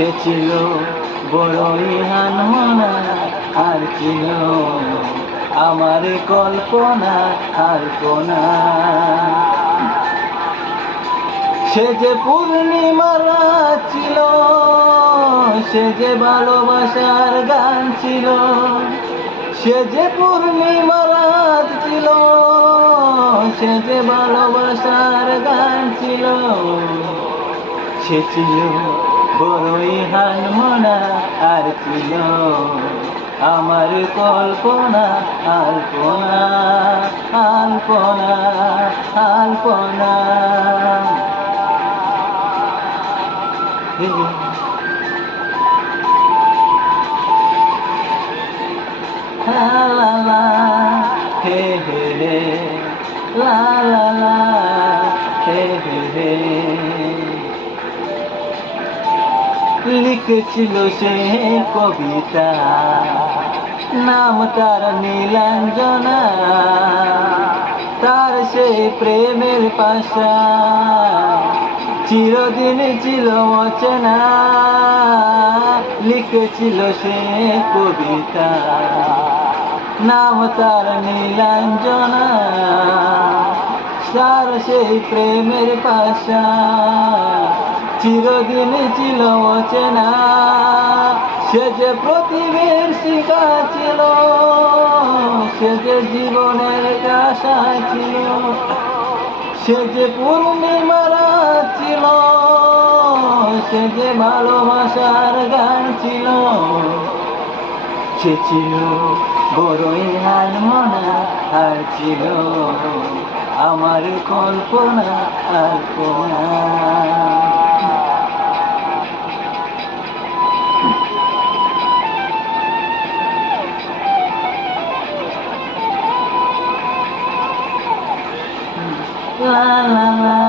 সে ছিল বড়ই আনমনা, আর ছিল আমার কল্পনা আর কোনা। সে যে পূর্ণিমার রাত ছিল, সে যে ভালোবাসার গান ছিল। সে যে পূর্ণিমার রাত ছিল, সে যে ভালোবাসার গান ছিল। সে ছিল বড়ই আনমনা, আর ছিল আমার কল্পনা আলপনা আলপনা আলপনা। La la la, he he he, la la la, he he he। লিখেছিল সে কবিতা, নাম তার নীলাঞ্জনা। তার সেই প্রেমের পাশা চিরদিন ছিল অচেনা। লিখেছিল সে কবিতা, নাম তার নীলাঞ্জনা। তার সেই প্রেমের পাশা চিরদিন ছিল অচেনা। সে যে প্রতিবের শিখা ছিল, সে যে জীবনের আশা ছিল। সে যে পূর্ণিমার রাত ছিল, সে যে ভালোবাসার গান ছিল। সে ছিল বড়ই আনমনা, আর ছিল আমার কল্পনা আলপনা। La la la